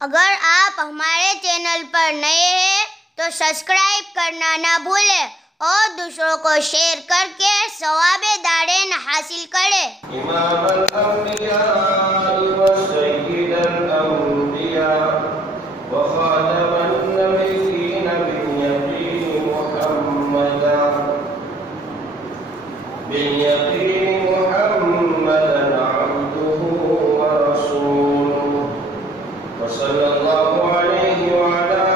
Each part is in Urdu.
اگر آپ ہمارے چینل پر نئے ہیں تو سبسکرائب کرنا نہ بھولیں اور دوسروں کو شیئر کر کے ثواب دارین حاصل کریں۔ امام الانبیاء و سید الانبیاء و خاتم النبیین باليقین محمدا عبده ورسوله وصلی اللہ علیہ وعلى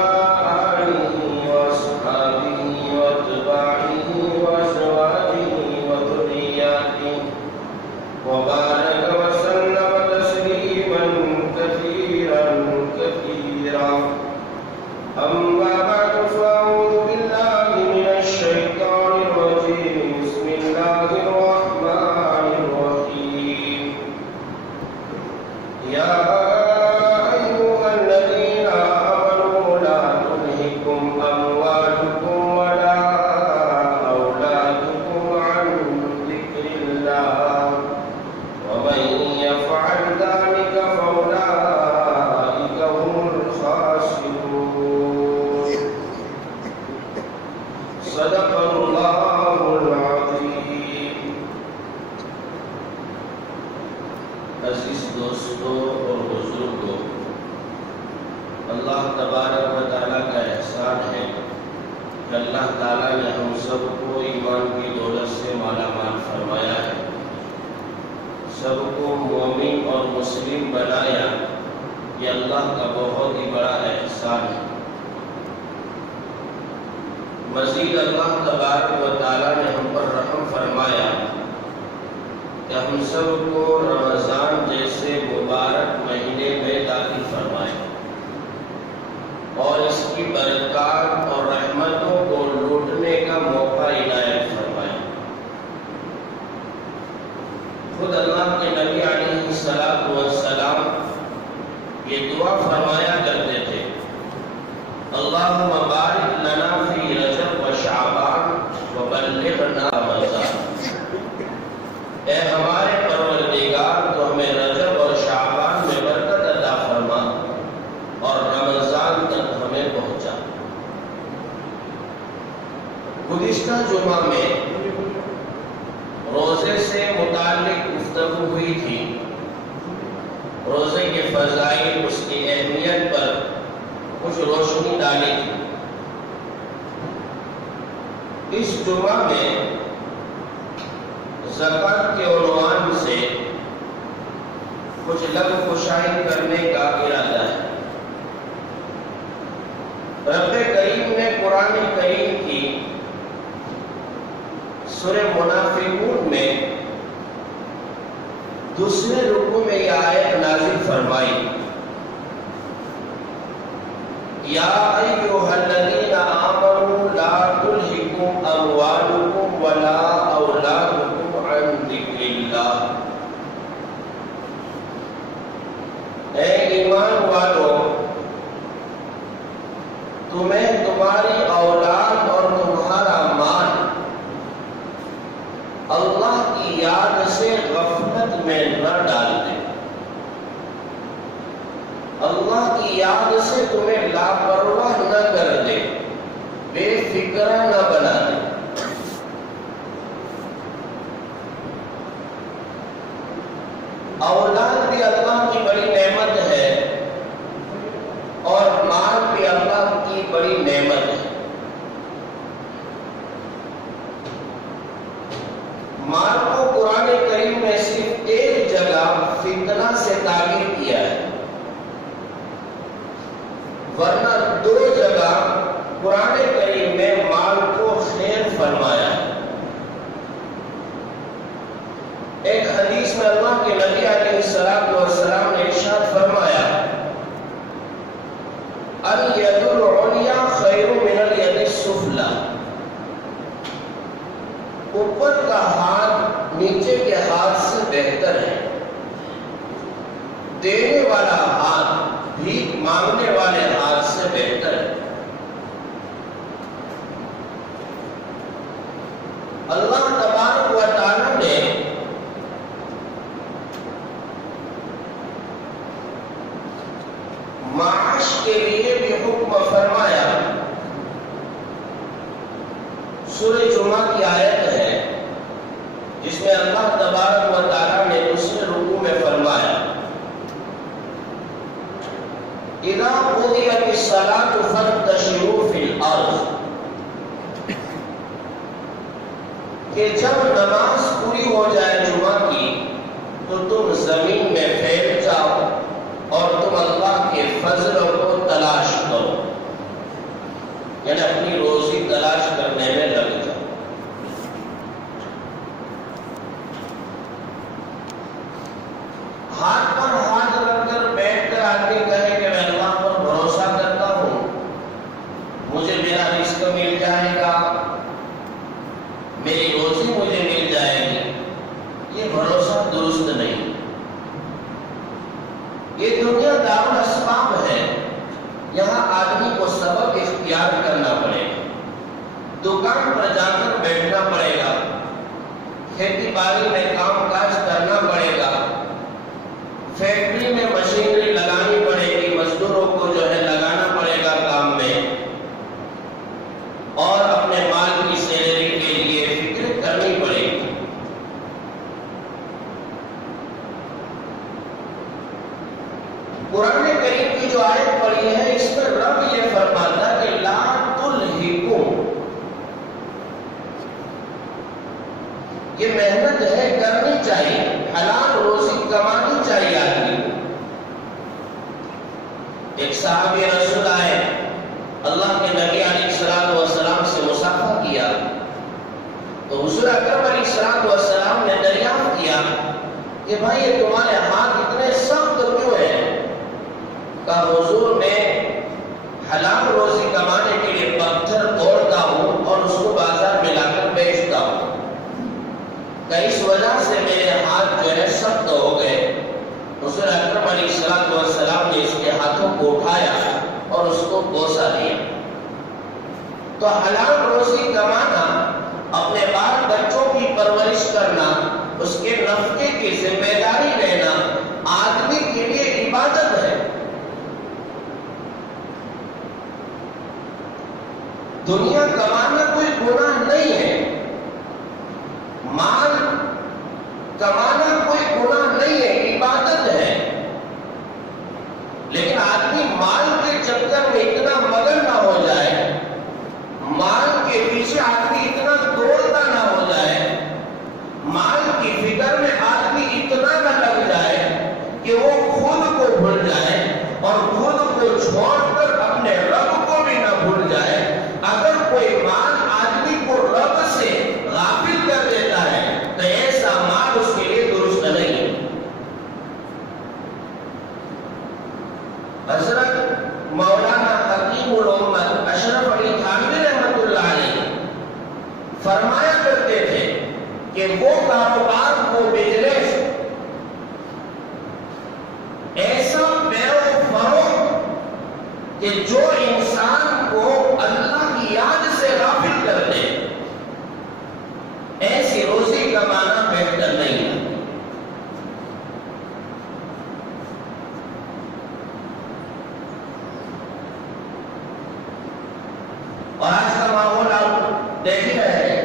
آلہ واصحابہ واتباعہ وازواجہ وذریاتہ وبارك وسلم تسليما كثيرا كثيرا أما بعد فأعوذ بالله من الشيطان الرجيم بسم الله الرحمن الرحيم يا أيها الذين آمنوا لا تلهكم أموالكم ولا أولادكم عن ذكر الله ومن يفعل ذلك فأولئك هم الخاسرون صدق الله العظيم۔ عزیز دوستوں اور بزرگوں، اللہ تبارک و تعالیٰ کا احسان ہے کہ اللہ تعالیٰ نے ہم سب کو ایمان کی دولت سے مالا مال فرمایا ہے، سب کو مومن اور مسلم بنایا۔ یہ اللہ کا بہت ہی بڑا احسان ہے۔ مزید اللہ تبارک و تعالیٰ نے ہم پر رحم فرمایا کہ ہم سب کو رمضان جیسے مبارک مہینے میں داخل فرمائے اور اس کی برکات اور رحمتوں کو لوٹنے کا موقع عنایت فرمائے۔ خود اللہ کے نبی علیہ السلام یہ دعا فرمایا کرتے تھے، اللہم بارک لنا فی رجب و شعبان وبلغنا رمضان۔ اے ہمارے پروردگار تو ہمیں رجب اور شعبان میں برکت عطا فرما اور رمضان تک ہمیں پہنچا۔ گزشتہ جمعہ میں روزے سے متعلق گفتگو ہوئی تھی، روزے کے فضائل، اس کی اہمیت پر کچھ روشنی ڈالی تھی۔ اس جمعہ میں زکوٰۃ کے عنوان سے کچھ لفظ کشائی کرنے کا ارادہ ہے۔ رب کریم نے قرآن کریم کی سورہ منافقون میں دوسرے رکوع میں یہ آیت نازل فرمائی، یا ایھا الذین آمنوا لا تلہکم اموالکم ولا اولادکم عن ذکر اللہ۔ اے ایمان والو، تمہیں تمہاری اولاد اور تمہارا مال اللہ کی یاد سے غفلت میں نہ ڈال دے، اللہ کی یاد سے تمہیں لاپرواہ نہ کر دے، بے فکرہ نہ بنا دے۔ اولاد بھی اللہ کی بڑی نعمت ہے اور مال بھی اللہ کی بڑی نعمت ہے۔ مال کو قرآن کریم میں صرف ایک جگہ فتنہ سے تعبیر کیا ہے، ورنہ دو جگہ قرآن کریم میں مال کو خیر فرمایا ہے۔ ایک حدیث میں اللہ کے نبی علیہ السلام نے ارشاد فرمایا، الید العلیٰ خیر من الید السفلی۔ اوپر کا ہاتھ نیچے کے ہاتھ سے بہتر ہے، دینے والا ہاتھ بھیک مانگنے والے ہاتھ سے بہتر ہے۔ معاش کے لیے بھی حکم فرمایا۔ سورہ جمعہ کی آیت ہے جس میں اللہ تبارک و تعالیٰ نے دوسرے رکوع میں فرمایا اذا قضیت الصلاۃ فانتشروا فی الارض، کہ جب نماز پوری ہو جائے جمعہ کی تو تم زمین میں پھیل جاؤ اور تم اللہ کے فضل کو تلاش کرو، یعنی اپنی روزی تلاش کرنے میں لگ جاؤ۔ ہاتھ پر ہاتھ رکھ کر بیٹھ کر آدمی کہے کہ میں اللہ پر بھروسہ کرتا ہوں، مجھے میرا رزق مل جائے گا، میری روزی مجھے مل جائے گی، یہ بھروسہ درست نہیں۔ یہ دنیا دار الاسباب ہے، یہاں آدمی کو سبب اختیار کرنا پڑے گا، دکان پر جا کر بیٹھنا پڑے گا، کھیتی باڑی میں کام کاج کرنا پڑے گا، فیکٹری میں مشینری لگانی پڑے گی، مزدوروں کو جو ہے لگانا پڑے گا کام میں، اور اپنے مال کی سیلری کے لیے فکر کرنی پڑے گی۔ قرآن کریم کی جو آیت پڑھی ہے اس میں رب یہ فرماتا کہ لا تلہکم، یہ محنت ہے، کرنی چاہیے، حلال روزی کمانی چاہیے آدمی۔ ایک صحابی رسول آئے، اللہ کے نبی علیہ الصلوۃ والسلام سے مصافحہ کیا تو حضور اکرم علیہ الصلوۃ والسلام نے دریافت کیا کہ بھائی یہ تمہارے ہاتھ اتنے سخت کیوں ہیں؟ کہا حضور میں حلال روزی کمانے کے لیے پتھر توڑتا ہوں اور اس کو بازار میں لا کر بیچتا ہوں، کہ اس وجہ سے میرے ہاتھ جو ہے سخت ہو گئے۔ حضور اکرم علیہ الصلوۃ والسلام نے اس کے ہاتھوں کو اٹھایا اور اس کو بوسہ دیا۔ تو حلال روزی کمانا، اپنے بال بچوں کی پرورش کرنا، اس کے نفقے کی ذمہ داری لینا آدمی کے لیے عبادت ہے۔ دنیا کمانا کوئی گناہ نہیں ہے، مال کمانا کوئی گناہ نہیں ہے، عبادت ہے، لیکن آدمی مال کے چکر میں اتنا مگن نہ ہو جائے، مال کے پیچھے آدمی اتنا دوڑتا نہ ہو جائے، مال کی فکر میں آدمی اتنا نہ لگ جائے کہ وہ خود کو بھول جائے اور خود کو چھوڑ کر اپنے رب کو بھی نہ بھول جائے۔ اگر کوئی مال آدمی کو رب سے غافل کر دیتا ہے تو ایسا مال اس کے لیے درست نہیں ہے۔ حضرت مولانا حکیم الامت اشرف علی تھانوی رحمۃ اللہ علیہ فرمایا کرتے تھے کہ وہ کاروبار کو بزنس ایسا بیع و فروخت کہ جو انسان کو اللہ کی یاد سے غافل کر دے، ایسی روزی کمانا بہتر نہیں ہے۔ اور آج کا ماحول آپ دیکھ رہے ہیں،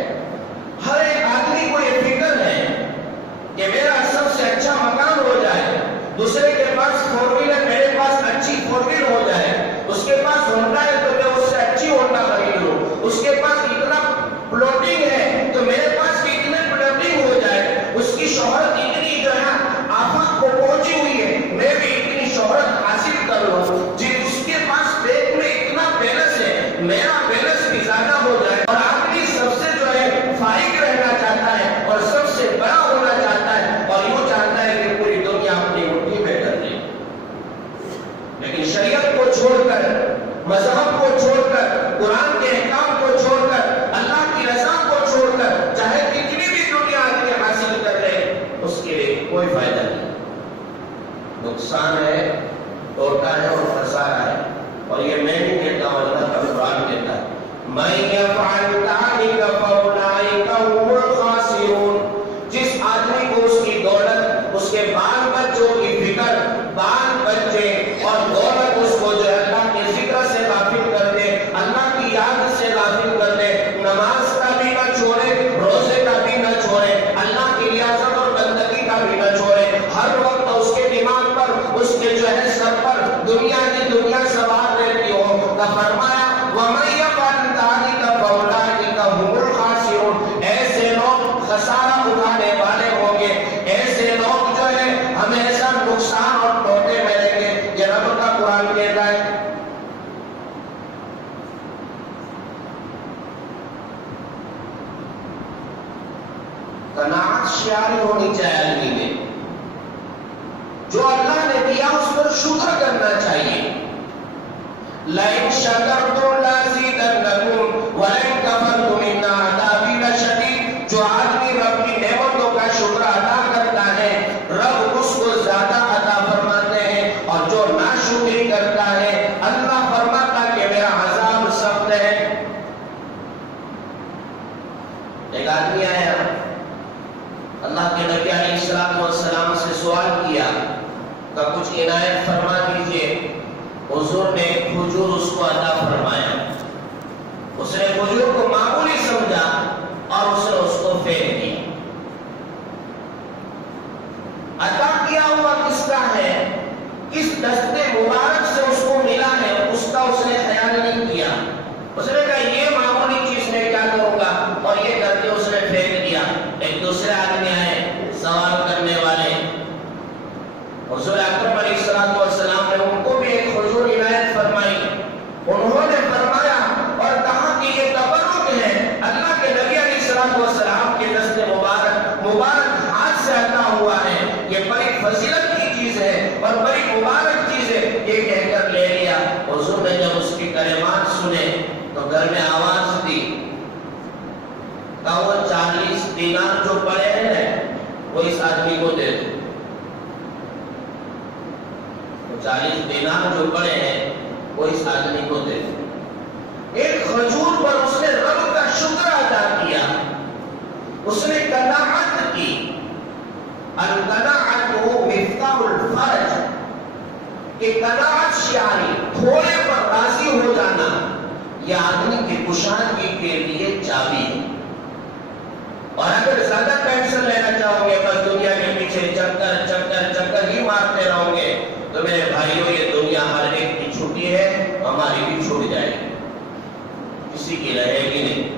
ہر ایک آدمی کو یہ فکر ہے کہ میرا سب سے اچھا مکان ہو جائے، دوسرے کے پاس فور ویل ہے میرے پاس اچھی فور ویل ہو جائے، اس کے پاس ہونڈا ہے تو میں اس سے اچھی ہونڈا خرید لوں، اس کے پاس اتنا پلاٹنگ ہے تو میرے پاس بھی اتنے پلاٹنگ ہو جائے، اس کی شہرت اتنی جو ہے آفاق کو پہنچی ہوئی ہے، میں بھی اتنی شہرت حاصل کر لوں، اس کے پاس بیگ میں اتنا بیلنس ہے، میرا بیلنس بھی زیادہ ہو جائے۔ اور آدمی سب سے جو ہے فائق رہنا چاہتا ہے اور سب سے بڑا ہونا چاہتا ہے اور یوں چاہتا ہے کہ پوری دنیا اپنی مٹھی میں کر لے، لیکن شریعت کو چھوڑ کر، مذہب کو چھوڑ کر، قرآن کے احکام کو چھوڑ کر، اللہ کی رضا کو چھوڑ کر چاہے کتنی بھی دنیا آدمی حاصل کر لے اس کے لیے کوئی فائدہ نہیں، نقصان ہے، ٹوٹا ہے اور خسارہ ہے۔ اور یہ میں نہیں کہتا ہوں، اللہ کا قرآن کہتا ہے مَن يَفْعَلْ ذَلِكَ فَأُولَٰئِكَ هُمُ الْخَاسِرُونَ۔ جس آدمی کو اس کی دولت، اس کے بال بچوں کی فکر، بال بچے اور دولت اس کو دنیا کی دنیا سوار لیتی ہو، تو فرمایا وَمَن يَفْعَلْ ذَلِكَ فَأُولَٰئِكَ هُمُ الْخَاسِرُونَ، ایسے لوگ خسارہ اٹھانے والے ہوں گے، ایسے لوگ جو ہے ہمیشہ نقصان اور ٹوٹے میں رہیں گے۔ یہ رب کا قرآن کہتا ہے۔ قناعت شیاری ہونی چاہیے آدمی میں، جو اللہ نے دیا اس پر شکر کرنا چاہیے۔ لَئِن شَكَرْتُمْ لَأَزِيدَنَّكُمْ وَلَئِن كَفَرْتُمْ إِنَّ عَذَابِي لَشَدِيدٌ، جو آدمی رب کی نعمتوں کا شکر ادا کرتا ہے رب اس کو زیادہ عطا فرماتے ہیں، اور جو ناشکری کرتا ہے اللہ فرماتا کہ میرا عذاب سخت ہے۔ ایک آدمی آیا، اللہ کے نبی علیہ السلام سے سوال کیا کہ کچھ عنایت فرما دیجئے۔ حضور نے کھجور اس کو عطا فرمایا، اس نے کھجور کو معمولی سمجھا اور اس نے اس کو پھینک دیا۔ عطا کیا ہوا کس کا ہے، کس دستے مبارک سے اس کو ملا ہے، اس کا اس نے خیال نہیں کیا۔ اس نے کہا یہ معمولی چیز میں کیا کروں گا، اور یہ کر کے اس نے پھینک دیا۔ ایک دوسرے آدمی آئے سوال کرنے والے، حضور اکرم علیہ السلام نے ان کو بھی ایک کھجور عنایت فرمائی۔ انہوں نے فرمایا اور کہا کہ یہ تبرک ہے، اللہ کے نبی علیہ السلام کے دست مبارک ہاتھ سے عطا ہوا ہے، یہ بڑی فضیلت کی چیز ہے اور بڑی مبارک چیز ہے، یہ کہہ کر لے لیا۔ حضور نے جب اس کی کلمات سنے تو گھر میں آواز دی کہ وہ 40 دینار جو پڑے ہیں وہ اس آدمی کو دے دو۔ 40 دینار جو پڑے ہیں وہ اس آدمی کو دے دو۔ ایک کھجور پر اس نے رب کا شکر ادا کیا، اس نے قناعت کی۔ القناعت مفتاح الفرج، کہ قناعت شیاری، تھوڑے پر راضی ہو جانا، یہ آدمی کی کشادگی کے لیے چابی ہے۔ اور اگر زیادہ ٹینشن لینا چاہو گے، بس دنیا کے پیچھے چکر ہی مارتے رہو گے، تو میرے بھائیوں یہ دنیا ہر ایک کی چھوٹی ہے، ہماری بھی چھوٹ جائے گی، کسی کی رہے گی نہیں۔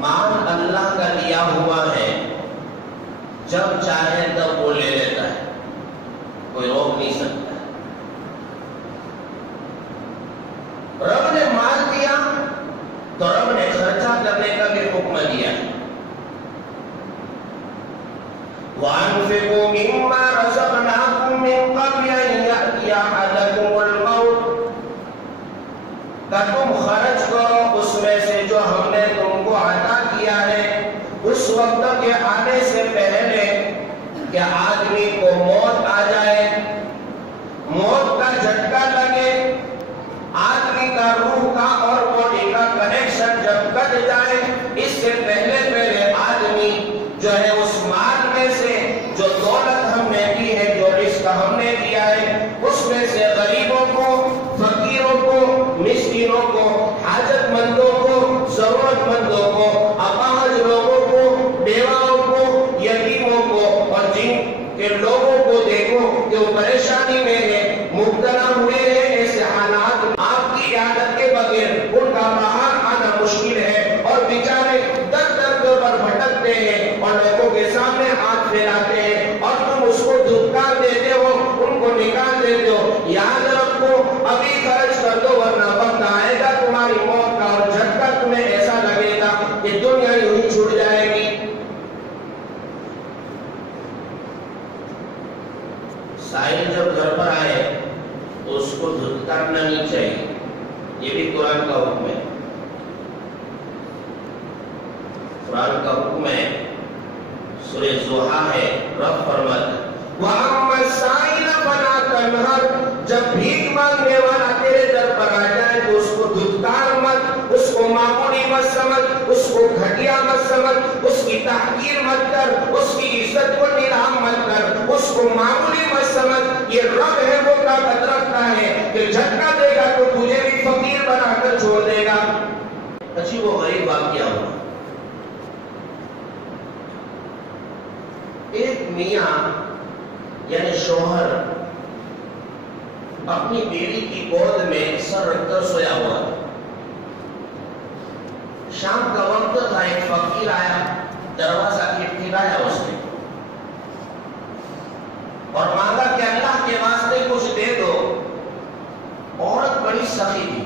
مال اللہ کا دیا ہوا ہے، جب چاہے تب وہ لے لیتا ہے، کوئی روک نہیں سکتا۔ رب نے مال دیا تو رب نے خرچہ کرنے کا بھی حکم دیا ہے۔ وَأَنفِقُوا مِمَّا رَزَقْنَاكُم مِّن قَبْلِ أَن يَأْتِيَ أَحَدَكُمُ الْمَوْتُ، کہ تم خرچ کرو اس میں سے جو ہم نے تم کو عطا کیا ہے، اس وقت کے آنے سے پہلے کہ آدمی کو موت آ جائے، موت کا جھٹکا لگے، آدمی کا روح کا اور باڈی کا کنیکشن جب کٹ جائے، اس سے پہلے آدمی جو ہے اس مال میں سے جو دولت ہم نے دی ہے، جو رزق ہم نے دیا ہے، اس میں سے غریبوں کو، فقیروں کو، مسکینوں کو، حاجت مندوں کو، ضرورت مندوں کو، اپاہج لوگوں کو، بیواؤں کو، یتیموں کو، اور جن کے لوگوں کو دیکھو کہ وہ پریشانی میں ہیں، مبتلا ہوئے ہیں، ایسے حالات آپ کی عادت کے بغیر ان کا باہر آنا مشکل ہے، اور بیچارے در پر بھٹکتے ہیں اور لوگوں کے سامنے ہاتھ پھیلاتے ہیں، اور تم اس کو دھتکار دیتے ہو، ان کو نکال دیتے ہو۔ یاد رکھو، ابھی خرچ کر دو ورنہ وقت آئے گا تمہاری موت کا، اور جھٹکا تمہیں ایسا لگے گا کہ دنیا یوں ہی چھوٹ جائے گی۔ سائل جب گھر پر آئے تو اس کو دھتکارنا نہیں چاہیے، یہ بھی قرآن کا حکم ہے۔ قرآن کا حکم ہے، سورہ زوحا ہے، رب فرماتا ہے وَأَمَّا السَّائِلَ فَلَا تَنْهَرْ، جب بھیک مانگنے والا تیرے در پر آ جائے تو اس کو دھتکار مت، اس کو معمولی مت سمجھ، اس کو گھٹیا مت سمجھ، اس کی تحقیر مت کر، اس کی عزت کو نیلام مت کر، اس کو معمولی مت سمجھ۔ یہ رب ہے، وہ طاقت رکھتا ہے کہ جھٹکا دے گا تو تجھے بھی فقیر بنا کر چھوڑ دے گا۔ اچھی وہ غریب واقعہ ہوا، ایک میاں یعنی شوہر اپنی بیوی کی گود میں سر رکھ کر سویا ہوا تھا. شام کا وقت تھا، ایک فقیر آیا، دروازہ کھٹکھٹایا اس نے اور مانگا کہ اللہ کے واسطے کچھ دے دو. عورت بڑی سخی تھی،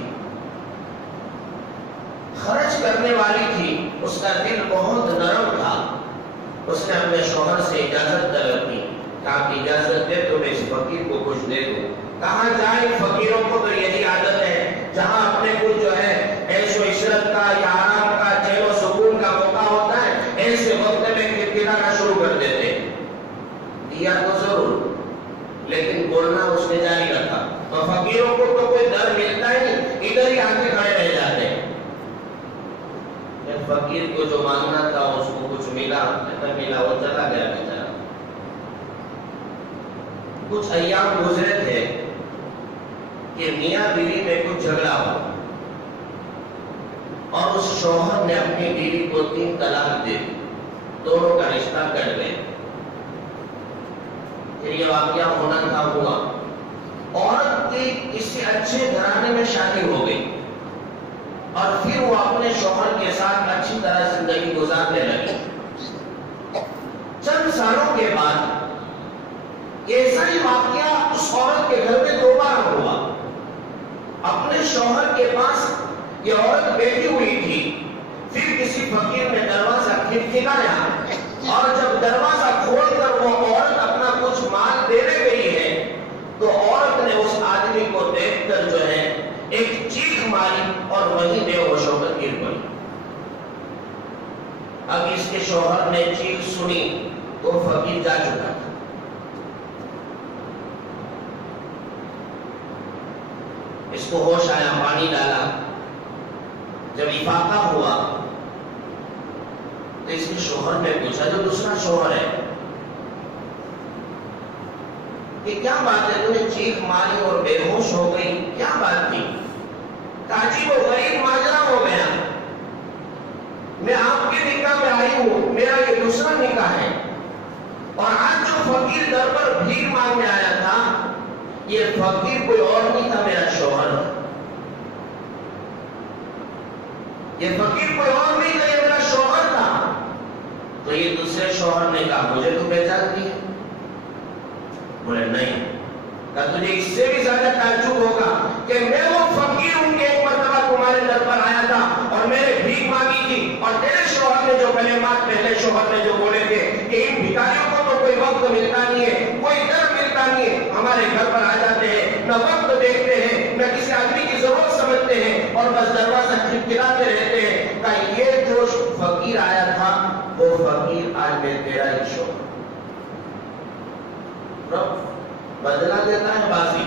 خرچ کرنے والی تھی، اس کا دل بہت نرم تھا. اس نے اپنے شوہر سے اجازت طلب کی، کہا کہ اجازت دے تو میں اس فقیر کو کچھ دے دوں. کہاں جائیں، فقیروں کو تو یہی عادت ہے، جہاں اپنے کچھ جو ہے عیش و عشرت کا یا آرام کا چین و سکون کا موقع ہوتا ہے، ایسے وقت میں کھٹکھٹانا شروع کر دیتے. دیا تو ضرور، لیکن بولنا اس نے جاری رکھا. تو فقیروں کو تو کوئی در ملتا ہی نہیں، ادھر ہی آ کے کھڑے رہ جاتے ہیں. فقیر کو جو مانگنا تھا اس کو کچھ ملا نہ ملا، وہ چلا گیا بیچارہ. کچھ ایام گزرے تھے کہ میاں بیوی میں کچھ جھگڑا ہو اور اس شوہر نے اپنی بیوی کو 3 طلاق دے دی. دونوں کا رشتہ کٹ گیا. پھر یہ واقعہ ہونا تھا ہوا. عورت کی کسی اچھے گھرانے میں شادی ہو گئی اور پھر وہ اپنے شوہر کے ساتھ اچھی طرح زندگی گزارنے لگی. چند سالوں کے بعد ایسا ہی واقعہ اس عورت کے گھر میں دوبارہ ہوا. اپنے شوہر کے پاس یہ عورت بیٹھی ہوئی تھی. پھر کسی فقیر نے دروازہ کھٹکھٹایا اور جب دروازہ کھول کر وہ عورت اپنا کچھ مال دینے گئی ہے تو عورت نے اس آدمی کو دیکھ کر جو ہے ایک چیخ ماری اور وہیں بے ہوش ہو کر گر پڑی. اب اس کے شوہر نے چیخ سنی تو فقیر جا چکا تھا. اس کو ہوش آیا، پانی ڈالا. جب افاقہ ہوا تو اس کے شوہر نے پوچھا، جو دوسرا شوہر ہے، کہ کیا بات ہے، تم نے چیخ ماری اور بے ہوش ہو گئی، کیا بات تھی؟ عجیب و غریب ماجرا ہو گیا. میں آپ کے نکاح میں آئی ہوں، میرا یہ دوسرا نکاح ہے، اور آج جو فقیر در پر بھیک مانگنے آیا تھا، یہ فقیر کوئی اور نہیں تھا، میرا شوہر. یہ فقیر کوئی اور نہیں تھا، یہ میرا شوہر تھا. تو یہ دوسرے شوہر نے کہا، مجھے تو پہچانتی ہے؟ بولے نہیں. کہ تجھے اس سے بھی زیادہ تعجب ہوگا کہ میں وہ فقیر ہوں کہ ایک مرتبہ تمہارے در پر آیا تھا اور میں نے بھیک مانگی تھی، اور تیرے شوہر نے جو کلمات پہلے شوہر نے جو بولے تھے کہ ان بھکاریوں کو تو کوئی وقت ملتا نہیں ہے، کوئی در ملتا نہیں ہے، ہمارے گھر پر آ جاتے ہیں، نہ وقت دیکھتے ہیں، نہ کسی آدمی کی ضرورت سمجھتے ہیں، اور بس دروازہ کھٹکھٹاتے رہتے ہیں. کہ یہ جو فقیر آیا تھا وہ فقیر آج میں تیرا ہی شوہر. رب بدلا دیتا ہے بازی.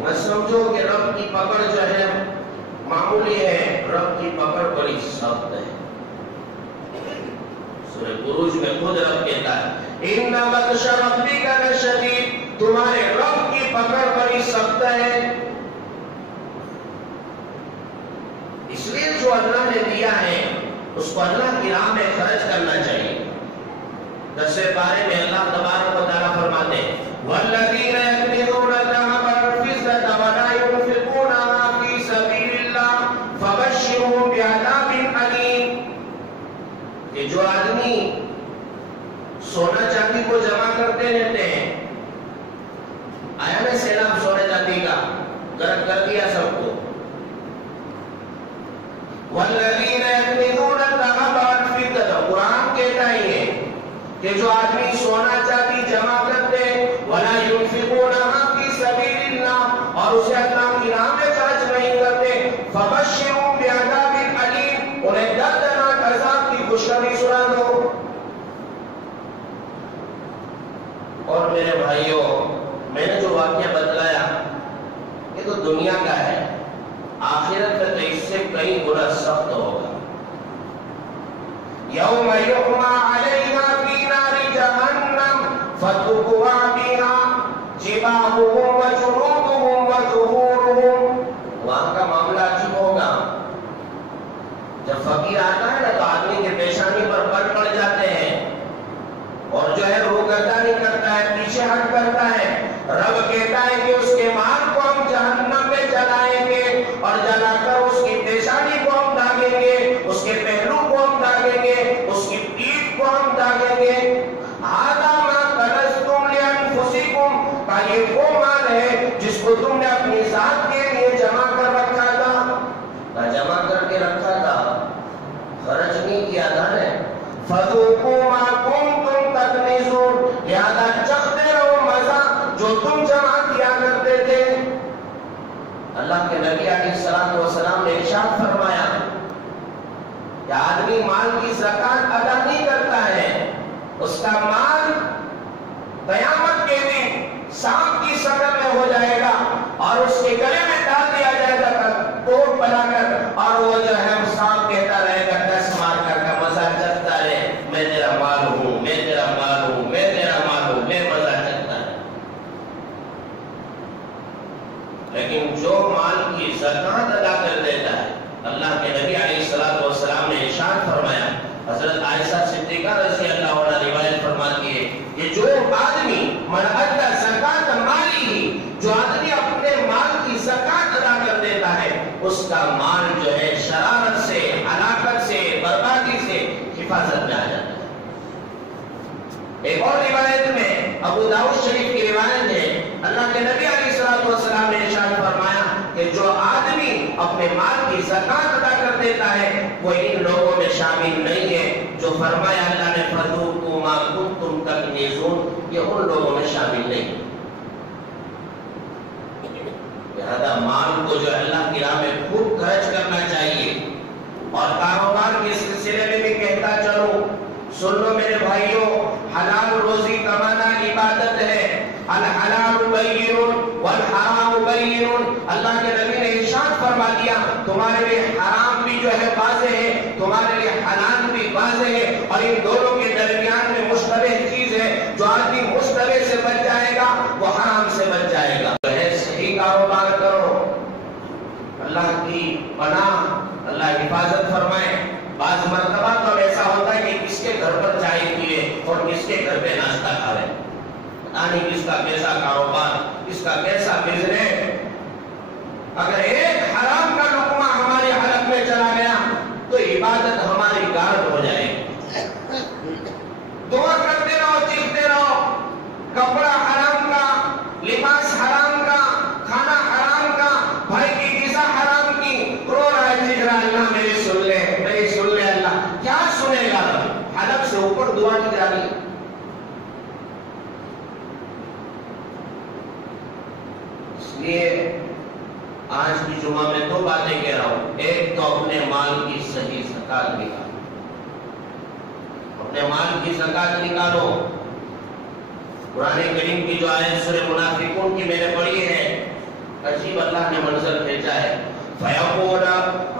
مت سمجھو کہ رب کی پکڑ جو ہے معمولی ہے، رب کی پکڑ بڑی سخت ہے. سورہ بروج میں خود رب کہتا ہے، ان بطش ربک لشدید، تمہارے رب کی پکڑ بڑی سخت ہے. اس لیے جو اللہ نے دیا ہے اس کو اللہ کی راہ میں خرچ کرنا چاہیے. 10 بارے میں اللہ تبارک و تعالیٰ فرماتے ہیں، والذین یکنزون الذهب والفضة ولا ينفقونها في سبيل الله فبشرهم بعذاب أليم. کہ جو آدمی سونا چاندی کو جمع کرتے رہتے ہیں، آیا نا سیلاب سونے چاندی کا، غرق کر دیا سب کو. والذین یکنزون الذهب والفضة، قرآن کہتا ہی ہے کہ جو آدمی سونا چاندی جمع کرتے ولا ينفقونها في سبيل الله، اور اسے اللہ کی راہ میں خرچ نہیں کرتے، فبشرهم بعذاب أليم، انہیں دردناک عذاب کی خوشخبری سنا دو. اور میرے بھائیوں، میں نے جو واقعہ بتلایا یہ تو دنیا کا ہے، آخرت میں تو اس سے کئی گنا سخت ہوگا. یوم یحمى علیہا فی نار جہنم فتکوی بہا جباہہم وجنوبہم وظہورہم. وہاں کا معاملہ عجیب ہوگا. جب فقیر آتا ہے نا تو آدمی کے پیشانی پر پٹ پڑ جاتے ہیں اور نبی علیہ السلام نے ارشاد فرمایا کہ آدمی مال کی زکات ادا نہیں کرتا ہے، اس کا مال قیامت کے دن سانپ کی شکل میں ہو جائے گا اور اس کے گلے میں ڈال دیا جائے گا کوٹ بنا کر، اور وہ جو ہے سانپ کہتا رہے گا ڈس مار کر کا مزہ چکتا رہے، میں تیرا مال ہوں، میں تیرا مال ہوں، میں تیرا مال ہوں، میں مزہ چکتا رہے۔ لیکن جو مال کی زکات ادا کر دیتا ہے، اللہ کے نبی علیہ السلام نے ارشاد فرمایا، حضرت عائشہ صدیقہ رضی اللہ عنہا روایت فرماتی ہے کہ جو آدمی من ادى زکات مالی، جو آدمی اپنے مال کی زکات ادا کر دیتا ہے، اس کا مال جو ہے شرارت سے، ہلاکت سے، بربادی سے حفاظت میں آ جاتا ہے۔ ایک اور روایت میں ابو داؤد شریف کی روایت ہے، اللہ کے نبی علیہ السلام نے ارشاد فرمایا کہ جو آدمی اپنے مال کی زکات ادا کر دیتا ہے وہ ان لوگوں میں شامل نہیں ہے جو فرمایا اللہ نے فذوقوا ما کنتم تکنزون، یہ ان لوگوں میں شامل نہیں۔ لہذا مال کو جو اللہ کی راہ میں خوب خرچ کرنا چاہیے، اور کاروبار کے سلسلے میں بھی کہتا چلوں، سن لو میرے بھائیوں، حلال روزی کمانا عبادت ہے، الحلال بین والحرام بین۔ اللہ کے نبی نے ارشاد فرما دیا تمہارے لیے حرام بھی جو ہے واضح ہے، تمہارے لیے حلال بھی واضح ہے، اور ان دونوں کے درمیان میں مشتبہ چیز ہے، جو آدمی مشتبہ سے بچ جائے گا وہ حرام سے بچ جائے گا۔ جو ہے صحیح کاروبار کرو، اللہ کی پناہ، اللہ حفاظت فرمائے۔ بعض مرتبہ تو ایسا ہوتا ہے کہ کس کے گھر پر چائے پیے اور کس کے گھر پہ ناشتہ کھائے، پتہ نہیں کس کا کیسا کاروبار، کس کا کیسا بزنس۔ اگر ایک حرام کا لقمہ ہمارے حلق میں چلا گیا تو عبادت ہماری گارڈ ہو جائے گی۔ دعا کرتے رہو، چیختے رہو، کپڑا حرام کا، لباس حرام کا، کھانا حرام کا، بھائی کی غذا حرام کی، رو رہا ہے چیخ رہا، اللہ میری سن لے، میری سن لے، اللہ کیا سنے گا؟ حلق سے اوپر دعا کی جا رہی ہے۔ اس لیے آج کی جمعہ میں دو باتیں کہہ رہا ہوں۔ ایک تو اپنے مال کی صحیح زکات نکالو، اپنے مال کی زکات نکالو۔ قرآن کریم کی جو آیت سورہ منافقون کی میں نے پڑھی ہے، عجیب اللہ نے منظر بھیجا ہے، فَيَقُولَ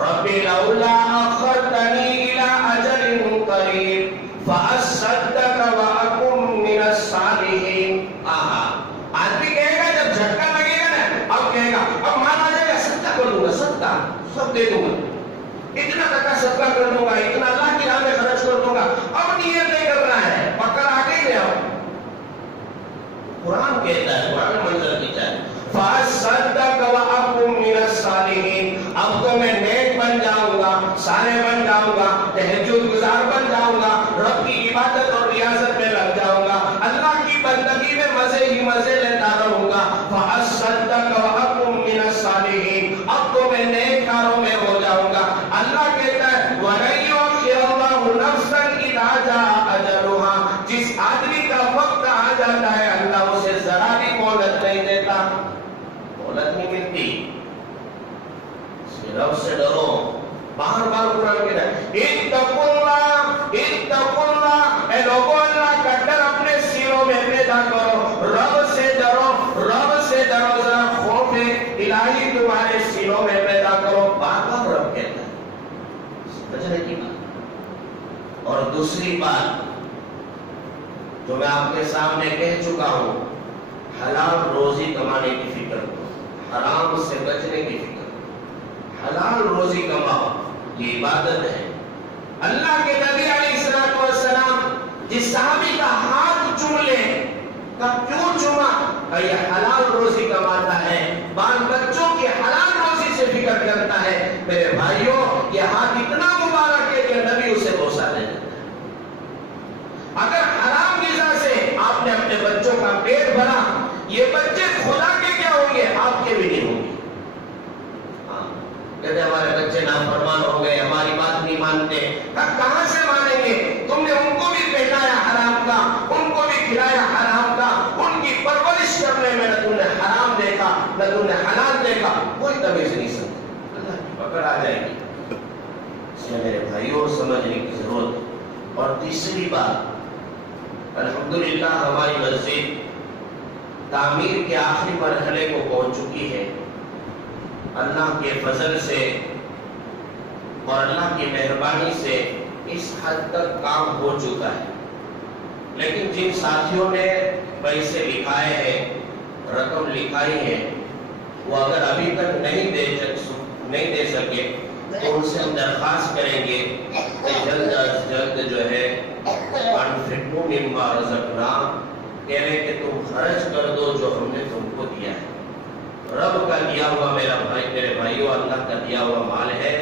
رَبِّ لَوْلَا أَخَّرْتَنِي إِلَىٰ أَجَلٍ قَرِيبٍ فَأَصَّدَّقَ وَأَكُن مِّنَ الصَّالِحِينَ۔ آدمی کہے گا جب جھٹکا لگے گا نا، اب کہے گا اب مال آ جائے گا، صدقہ کر دوں گا، صدقہ سب دے دوں گا، اتنا ٹکا صدقہ کر دوں گا، اتنا اللہ کی راہ میں خرچ کر دوں گا۔ اب نیت نہیں کرنا ہے، پکڑ آ گئی ہے۔ قرآن کہتا ہے، قرآن منظر کہتا ہے فَأَصَّدَّقَ وَأَكُن مِّنَ الصَّالِحِينَ، اب تو میں نیک بن جاؤں گا، صالح بن جاؤں گا، تہجد گزار بن جاؤں گا، رب کی عبادت اور ریاضت میں لگ جاؤں گا، اللہ کی بندگی میں مزے ہی مزے لیتا رہوں گا۔ فَأَصَّدَّقَ وَأَكُن مِّنَ الصَّالِحِينَ، اب تو میں نیک کاروں میں ہو جاؤں گا۔ اللہ کہتا ہے وَلَن يُؤَخِّرَ اللَّهُ نَفْسًا إِذَا جَاءَ أَجَلُهَا، جس آدمی کا وقت آ جاتا ہے اللہ اسے ذرا بھی مہلت نہیں دیتا، مہلت نہیں ملتی۔ رب سے ڈرو، بار بار قرآن کہتا ہے اتقوا اللہ، اتقوا اللہ، اے لوگوں اللہ کا ڈر اپنے سینوں میں پیدا کرو، رب سے ڈرو، رب سے ڈرو، ذرا خوف الہی تمہارے سینوں میں پیدا کرو، بار بار رب کہتا ہے۔ سمجھنے کی بات۔ اور دوسری بات جو میں آپ کے سامنے کہہ چکا ہوں، حلال روزی کمانے کی فکر کرو، حرام سے بچنے کی فکر کرو۔ حلال روزی کماؤ، یہ عبادت ہے۔ اللہ کے نبی علیہ السلام جس صحابی کا ہاتھ چوم لے، کب کیوں چوما؟ یہ حلال روزی کماتا ہے، بال بچوں کی حلال روزی سے فکر کرتا ہے۔ میرے بھائیوں، یہ ہاتھ اتنا مبارک ہے کہ نبی اسے بوسہ دے دیتا ہے۔ اگر حرام غذا سے آپ نے اپنے بچوں کا پیٹ بھرا، یہ بچے خدا کے کیا ہوں گے؟ آپ کے بھی نہیں ہوں گے۔ کہتے ہمارے بچے نافرمان ہو گئے، ہماری بات نہیں مانتے۔ کہاں سے مانیں گے؟ تم نے ان کو بھی پہنایا حرام کا، ان کو بھی کھلایا حرام کا، ان کی پرورش کرنے میں تم نے حرام دیکھا، نہ تم نے حالات دیکھا، کوئی تمیز نہیں سمجھا، اللہ کی پکڑ آ جائے گی۔ اس لیے میرے بھائیوں سمجھنے کی ضرورت۔ اور تیسری بات، الحمدللہ ہماری مسجد تعمیر کے آخری مرحلے کو پہنچ چکی ہے۔ اللہ کے فضل سے اور اللہ کی مہربانی سے اس حد تک کام ہو چکا ہے، لیکن جن ساتھیوں نے پیسے لکھائے ہیں، رقم لکھائی ہے، وہ اگر ابھی تک نہیں دے سکے تو ان سے ہم درخواست کریں گے کہ جلد از جلد جو ہے انفقوا مما رزقناکم، کہہ رہے کہ تم خرچ کر دو جو ہم نے تم کو دیا ہے۔ رب کا دیا ہوا میرے بھائیوں اللہ کا دیا ہوا مال ہے،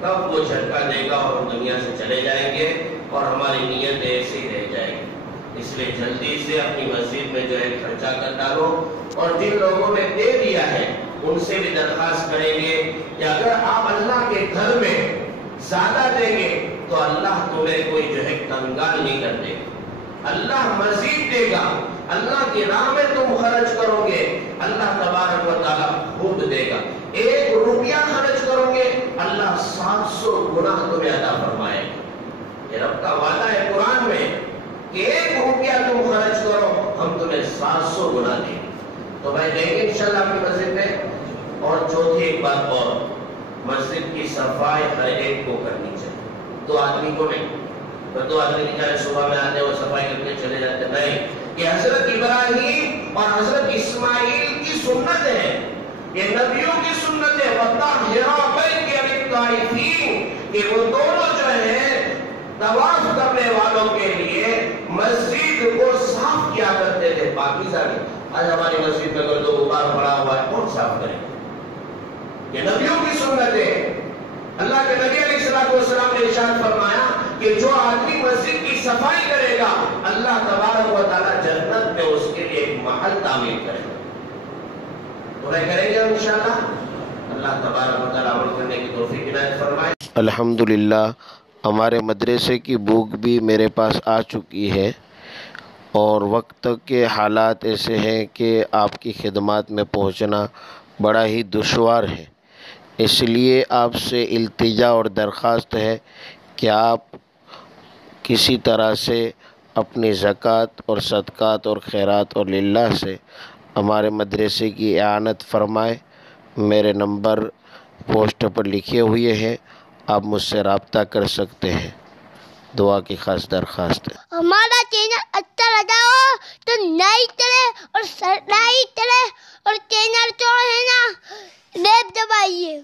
کب وہ جھٹکا دے گا اور ہم دنیا سے چلے جائیں گے اور ہماری نیت ایسے ہی رہ جائے گی۔ اس لیے جلدی سے اپنی مسجد میں جو ہے خرچہ کر ڈالو، اور جن لوگوں نے دے دیا ہے ان سے بھی درخواست کریں گے کہ اگر آپ اللہ کے گھر میں زیادہ دیں گے تو اللہ تمہیں کوئی جو ہے کنگال نہیں کر دے گا، اللہ مزید دے گا۔ اللہ کی راہ میں تم خرچ کرو گے، اللہ تبارک و تعالیٰ خود دے گا۔ 1 روپیہ خرچ کرو گے، اللہ 700 گنا تمہیں عطا فرمائے گا۔ یہ رب کا وعدہ ہے قرآن میں کہ 1 روپیہ تم خرچ کرو، ہم تمہیں 700 گنا دیں گے۔ تو بھائی دیں گے انشاءاللہ اپنی مسجد میں۔ اور چوتھی ایک بات اور، مسجد کی صفائی ہر ایک کو کرنی چاہیے، 2 آدمی کو نہیں۔ 2 آدمی نکالے صبح میں آتے اور صفائی کر کے چلے جاتے، نہیں۔ یہ حضرت ابراہیم اور حضرت اسماعیل کی سنت ہے، یہ نبیوں کی سنت ہے، وَطَهِّرَ بَيْتِيَ لِلطَّائِفِينَ، کہ وہ دونوں جو ہیں طواف کرنے والوں کے لیے مسجد کو صاف کیا کرتے تھے، پاکیزہ نہیں۔ آج ہماری مسجد میں اگر 2 غبار پڑا ہوا ہے کون صاف کرے؟ یہ نبیوں کی سنت ہے۔ اللہ کے نبی علیہ السلام نے ارشاد فرمایا کہ جو آدمی مسجد کی صفائی کرے گا اللہ تبارک و تعالیٰ جنت میں اس کے لیے ایک محل تعمیر کرے گا۔ تو میں کریں گے انشاءاللہ، اللہ تبارک و تعالیٰ عمل کرنے کی توفیق عنایت فرمائے۔ الحمدللہ ہمارے مدرسے کی بک بھی میرے پاس آ چکی ہے، اور وقت کے حالات ایسے ہیں کہ آپ کی خدمات میں پہنچنا بڑا ہی دشوار ہے، اس لیے آپ سے التجا اور درخواست ہے کہ آپ کسی طرح سے اپنی زکوٰۃ اور صدقات اور خیرات اور للہ سے ہمارے مدرسے کی اعانت فرمائے۔ میرے نمبر پوسٹ پر لکھے ہوئے ہیں، آپ مجھ سے رابطہ کر سکتے ہیں۔ دعا کی خاص درخواست ہے۔ ہمارا چینل اچھا لگا ہو تو لائک کریں اور سبسکرائب کریں، اور چینل جو ہے نا ریب دبائیے۔